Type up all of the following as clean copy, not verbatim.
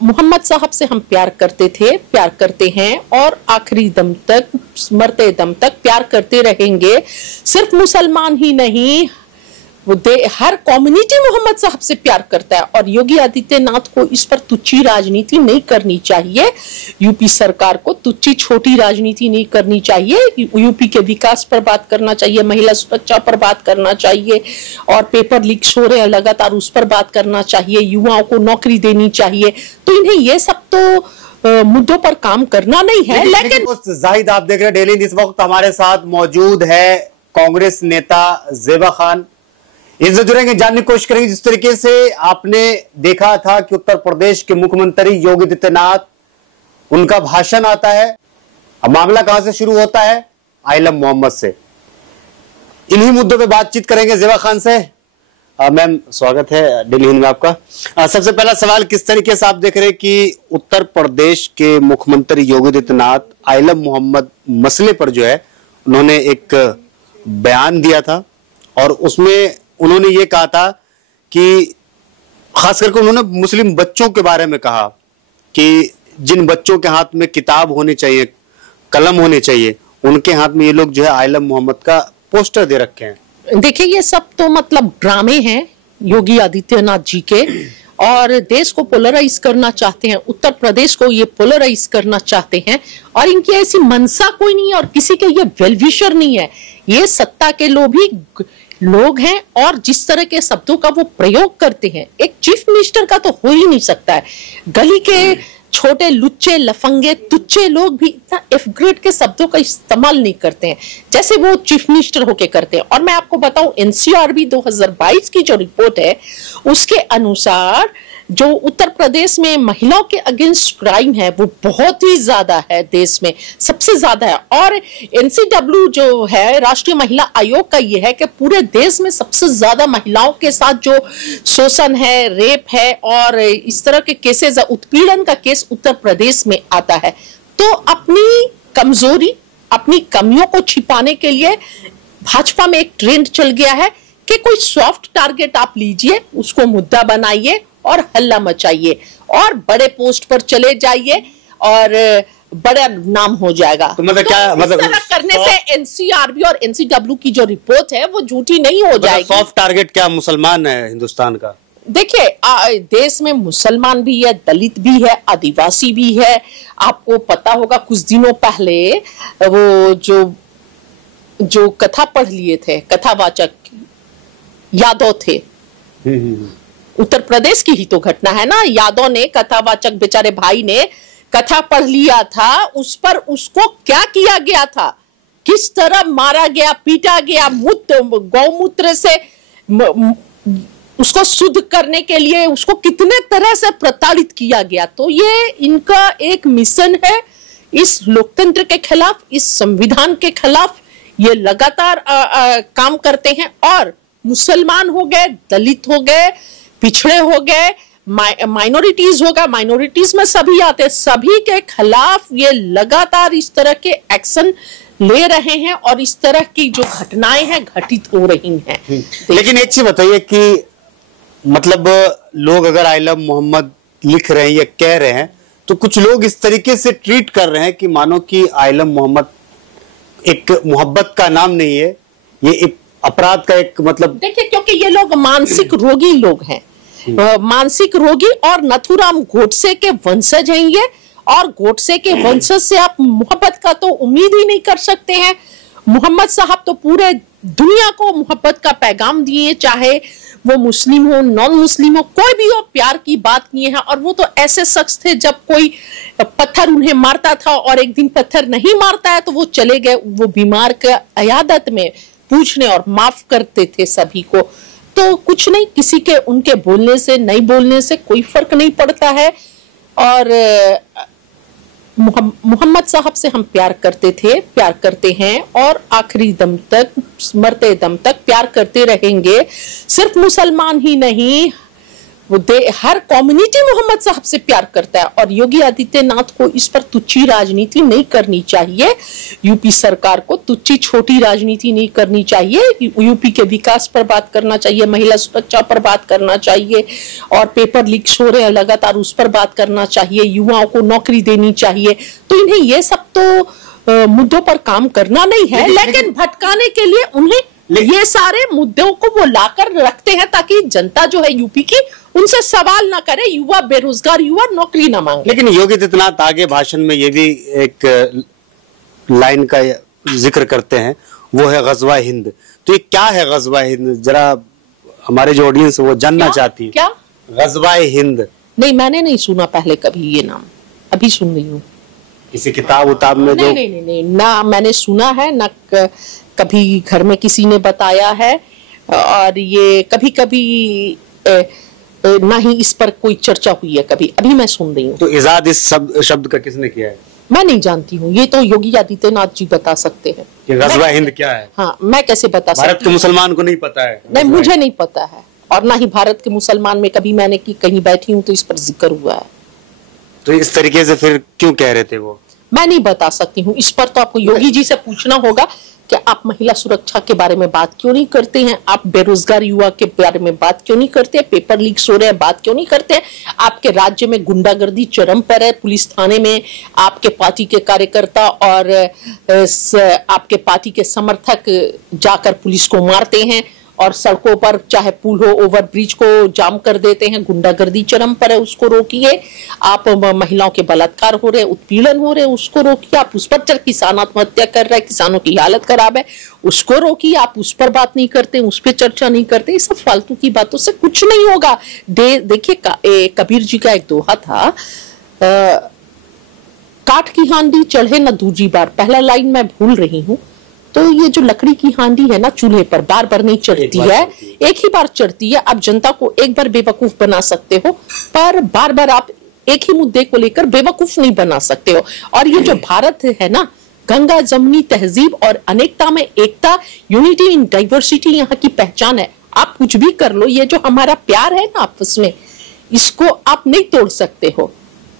मोहम्मद साहब से हम प्यार करते थे, प्यार करते हैं और आखिरी दम तक, मरते दम तक प्यार करते रहेंगे। सिर्फ मुसलमान ही नहीं, हर कम्युनिटी मोहम्मद साहब से प्यार करता है। और योगी आदित्यनाथ को इस पर तुच्छी राजनीति नहीं करनी चाहिए। यूपी सरकार को तुच्छी छोटी राजनीति नहीं करनी चाहिए। यूपी के विकास पर बात करना चाहिए, महिला सुरक्षा पर बात करना चाहिए, और पेपर लीक्स हो रहे हैं लगातार उस पर बात करना चाहिए, युवाओं को नौकरी देनी चाहिए। तो इन्हें ये सब तो मुद्दों पर काम करना नहीं है। लेकिन जाहिद, आप देख रहे हैं डेली न्यूज़। इस वक्त हमारे साथ मौजूद है कांग्रेस नेता ज़ेबा खान। इनसे जुड़ेंगे, जानने की कोशिश करेंगे। जिस तरीके से आपने देखा था कि उत्तर प्रदेश के मुख्यमंत्री योगी आदित्यनाथ, उनका भाषण आता है, अब मामला कहां से शुरू होता है? आइलम मोहम्मद से। इन्हीं मुद्दों पे बातचीत करेंगे ज़ेबा खान से। मैम, स्वागत है डेली हिंद में आपका। सबसे पहला सवाल, किस तरीके से आप देख रहे हैं कि उत्तर प्रदेश के मुख्यमंत्री योगी आदित्यनाथ आइलम मोहम्मद मसले पर जो है उन्होंने एक बयान दिया था, और उसमें उन्होंने ये कहा था कि खास करके उन्होंने मुस्लिम बच्चों के बारे में कहा कि जिन बच्चों के हाथ में किताब होनी चाहिए, कलम होने चाहिए, उनके हाथ में ये लोग जो है आइलम मोहम्मद का पोस्टर दे रखे हैं। देखिए, ये सब तो मतलब ड्रामे हैं योगी आदित्यनाथ जी के, और देश को पोलराइज करना चाहते हैं, उत्तर प्रदेश को ये पोलराइज करना चाहते हैं। और इनकी ऐसी मनसा कोई नहीं है, और किसी के ये वेलविशर नहीं है। ये सत्ता के लोभी लोग हैं, और जिस तरह के शब्दों का वो प्रयोग करते हैं, एक चीफ मिनिस्टर का तो हो ही नहीं सकता है। गली के छोटे लुच्चे लफंगे तुच्चे लोग भी इतना एफ ग्रेड के शब्दों का इस्तेमाल नहीं करते हैं जैसे वो चीफ मिनिस्टर होके करते हैं। और मैं आपको बताऊं, एनसीआरबी 2022 की जो रिपोर्ट है उसके अनुसार जो उत्तर प्रदेश में महिलाओं के अगेंस्ट क्राइम है वो बहुत ही ज्यादा है, देश में सबसे ज्यादा है। और एनसीडब्ल्यू जो है, राष्ट्रीय महिला आयोग का ये है कि पूरे देश में सबसे ज्यादा महिलाओं के साथ जो शोषण है, रेप है और इस तरह के केसेस, उत्पीड़न का केस उत्तर प्रदेश में आता है। तो अपनी कमजोरी, अपनी कमियों को छिपाने के लिए भाजपा में एक ट्रेंड चल गया है कि कोई सॉफ्ट टारगेट आप लीजिए, उसको मुद्दा बनाइए और हल्ला मचाइए और बड़े पोस्ट पर चले जाइए और बड़ा नाम हो जाएगा। तो मतलब क्या मतलब करने से एनसीआरबी और एनसीडब्ल्यू की जो रिपोर्ट है वो झूठी नहीं हो जाएगी। सॉफ्ट टारगेट क्या मुसलमान है हिंदुस्तान का? देखिए, देश में मुसलमान भी है, दलित भी है, आदिवासी भी है। आपको पता होगा कुछ दिनों पहले वो जो कथा पढ़ लिए थे, कथावाचक यादव थे, उत्तर प्रदेश की ही तो घटना है ना। यादव ने, कथावाचक बेचारे भाई ने कथा पढ़ लिया था, उस पर उसको क्या किया गया था, किस तरह मारा गया, पीटा गया, गौमूत्र से उसको शुद्ध करने के लिए उसको कितने तरह से प्रताड़ित किया गया। तो ये इनका एक मिशन है इस लोकतंत्र के खिलाफ, इस संविधान के खिलाफ। ये लगातार काम करते हैं। और मुसलमान हो गए, दलित हो गए, पिछड़े हो गए, माइनॉरिटीज होगा, माइनॉरिटीज में सभी आते हैं, सभी के खिलाफ ये लगातार इस तरह के एक्शन ले रहे हैं और इस तरह की जो घटनाएं हैं घटित हो रही हैं। लेकिन एक चीज बताइए कि मतलब लोग अगर आइलम मोहम्मद लिख रहे हैं या कह रहे हैं, तो कुछ लोग इस तरीके से ट्रीट कर रहे हैं कि मानो कि आइलम मोहम्मद एक मोहब्बत का नाम नहीं है, ये एक अपराध का एक मतलब। देखिए, क्योंकि ये लोग मानसिक रोगी लोग हैं, मानसिक रोगी, और नथुराम गोडसे के वंशज हैं ये। और गोडसे के वंशज से आप मोहब्बत का तो उम्मीद ही नहीं कर सकते हैं। मोहम्मद साहब तो पूरे दुनिया को मोहब्बत का पैगाम दिए, चाहे वो मुस्लिम हो, नॉन मुस्लिम हो, कोई भी हो, प्यार की बात किए हैं। और वो तो ऐसे शख्स थे, जब कोई पत्थर उन्हें मारता था और एक दिन पत्थर नहीं मारता है तो वो चले गए वो बीमार के अयादत में पूछने और माफ करते थे सभी को। तो कुछ नहीं, किसी के उनके बोलने से नहीं बोलने से कोई फर्क नहीं पड़ता है। और मोहम्मद साहब से हम प्यार करते थे, प्यार करते हैं और आखिरी दम तक, मरते दम तक प्यार करते रहेंगे। सिर्फ मुसलमान ही नहीं, हर कम्युनिटी मोहम्मद साहब से प्यार करता है और योगी आदित्यनाथ को इस पर तुच्छी राजनीति नहीं करनी चाहिए। यूपी सरकार को तुच्छी छोटी राजनीति नहीं करनी चाहिए। यूपी के विकास पर बात करना चाहिए, महिला सुरक्षा पर बात करना चाहिए और पेपर लीक्स हो रहे हैं लगातार उस पर बात करना चाहिए, युवाओं को नौकरी देनी चाहिए। तो इन्हें ये सब तो मुद्दों पर काम करना नहीं है, लेकिन भटकाने के लिए उन्हें ये सारे मुद्दों को वो लाकर रखते हैं ताकि जनता जो है यूपी की उनसे सवाल ना करे, युवा बेरोजगार युवा नौकरी ना मांगे। लेकिन योगी आदित्यनाथ आगे भाषण में ये भी एक लाइन का जिक्र करते हैं, वो है गजवा हिंद। तो ये क्या है गजवा हिंद, जरा हमारे जो ऑडियंस वो जानना चाहती है। क्या गजवा हिंद? नहीं, मैंने नहीं सुना पहले कभी ये नाम, अभी सुन रही हूँ। किसी किताब उताब में? नहीं, नहीं नहीं नहीं, ना मैंने सुना है ना कभी घर में किसी ने बताया है, और ये कभी कभी ना ही इस पर कोई चर्चा हुई है कभी, अभी मैं सुन रही हूँ। तो इजाद इस शब्द का किसने किया है? मैं नहीं जानती हूँ, ये तो योगी आदित्यनाथ जी बता सकते हैं कि गजवा हिंद क्या है। हाँ, मैं कैसे बता सकती हूँ? भारत के मुसलमान को नहीं पता है? नहीं, मुझे नहीं पता है, और ना ही भारत के मुसलमान में कभी मैंने की कहीं बैठी हूँ तो इस पर जिक्र हुआ है। तो इस तरीके से फिर क्यों कह रहे थे वो? मैं नहीं बता सकती हूँ, इस पर तो आपको योगी जी से पूछना होगा कि आप महिला सुरक्षा के बारे में बात क्यों नहीं करते हैं, आप बेरोजगार युवा के बारे में बात क्यों नहीं करते हैं, पेपर लीक्स हो रहे हैं बात क्यों नहीं करते हैं, आपके राज्य में गुंडागर्दी चरम पर है, पुलिस थाने में आपके पार्टी के कार्यकर्ता और आपके पार्टी के समर्थक जाकर पुलिस को मारते हैं और सड़कों पर चाहे पुल हो ओवर ब्रिज को जाम कर देते हैं, गुंडागर्दी चरम पर है, उसको रोकिए। आप महिलाओं के बलात्कार हो रहे, उत्पीड़न हो रहे, उसको रोकिए। आप उस पर किसान आत्महत्या कर रहे हैं, किसानों की हालत खराब है, उसको रोकिए। आप उस पर बात नहीं करते, उस पर चर्चा नहीं करते। ये सब फालतू की बातों से कुछ नहीं होगा। देखिए कबीर जी का एक दोहा था, काठ की हांडी चढ़े न दूजी बार, पहला लाइन मैं भूल रही हूँ। तो ये जो लकड़ी की हांडी है ना चूल्हे पर, बार बार नहीं चढ़ती है, एक ही बार चढ़ती है। आप जनता को एक बार बेवकूफ बना सकते हो, पर बार बार आप एक ही मुद्दे को लेकर बेवकूफ नहीं बना सकते हो। और ये जो भारत है ना, गंगा जमुनी तहजीब और अनेकता में एकता, यूनिटी इन डाइवर्सिटी यहाँ की पहचान है। आप कुछ भी कर लो, ये जो हमारा प्यार है ना आपस में, इसको आप नहीं तोड़ सकते हो,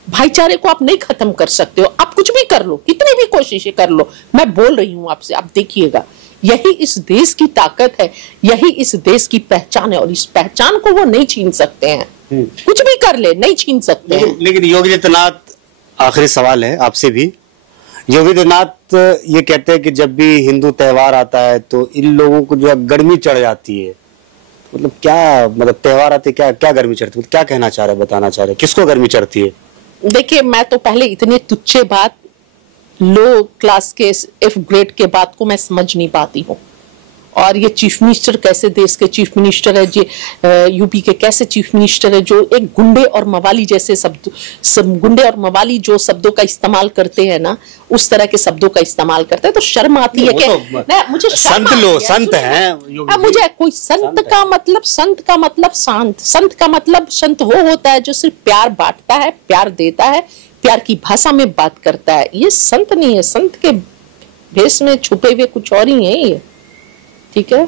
भाईचारे को आप नहीं खत्म कर सकते हो। आप कुछ भी कर लो, कितनी भी कोशिशें कर लो, मैं बोल रही हूं आपसे, आप देखिएगा, यही इस देश की ताकत है, यही इस देश की पहचान है, और इस पहचान को वो नहीं छीन सकते हैं। कुछ भी कर ले, नहीं छीन सकते हैं। लेकिन योगी आदित्यनाथ, आखिरी सवाल है आपसे भी, योगी आदित्यनाथ ये कहते हैं कि जब भी हिंदू त्योहार आता है तो इन लोगों को जो है गर्मी चढ़ जाती है। मतलब क्या, मतलब त्योहार आते क्या क्या गर्मी चढ़ती है? क्या कहना चाह रहे, बताना चाह रहे, किसको गर्मी चढ़ती है? देखिए, मैं तो पहले इतने तुच्छे बात, लो क्लास के एफ ग्रेड के बात को मैं समझ नहीं पाती हूँ। और ये चीफ मिनिस्टर कैसे देश के चीफ मिनिस्टर है, जो यूपी के कैसे चीफ मिनिस्टर है, जो एक गुंडे और मवाली जैसे गुंडे और मवाली जो शब्दों का इस्तेमाल करते हैं ना, उस तरह के शब्दों का इस्तेमाल करते हैं। तो शर्म आती है कि मुझे संत लो, संत हैं मुझे कोई संत का मतलब, संत का मतलब शांत, संत का मतलब संत वो होता है जो सिर्फ प्यार बांटता है, प्यार देता है, प्यार की भाषा में बात करता है। ये संत नहीं है, संत के भेष में छुपे हुए कुछ और ही है ये। ठीक है।